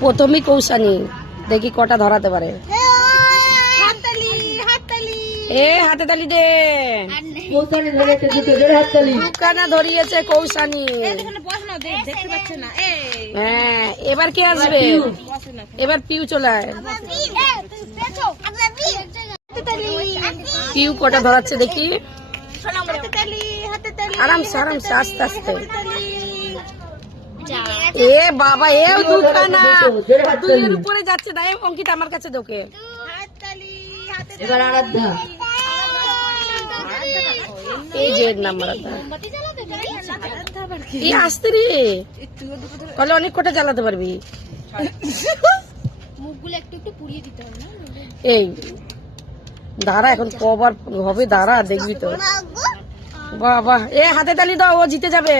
প্রথমেই কৌশানী, দেখি কটা ধরাতে পারে। এ হাতে তালি দে। দুখানা ধরিয়েছে কৌশানী। হ্যাঁ, এবার কে আসবে? এবার পিউ চলে আয়। পিউ কটা ধরাচ্ছে দেখি। আরামসে আরামসে, আস্তে আস্তে। এ বাবা, এও দুখানা, দুইয়ের উপরে যাচ্ছে না। অঙ্কিতা আমার কাছে দোকে। এবার আরাধ্যা। এই যে নাম্বার এই আসতে রে, তাহলে অনেক কটা জ্বালাতে পারবি। এই দাঁড়া, এখন কবার হবে, দাঁড়া দেখবি তো। বাবা, এ হাতে তালি দাও, ও জিতে যাবে।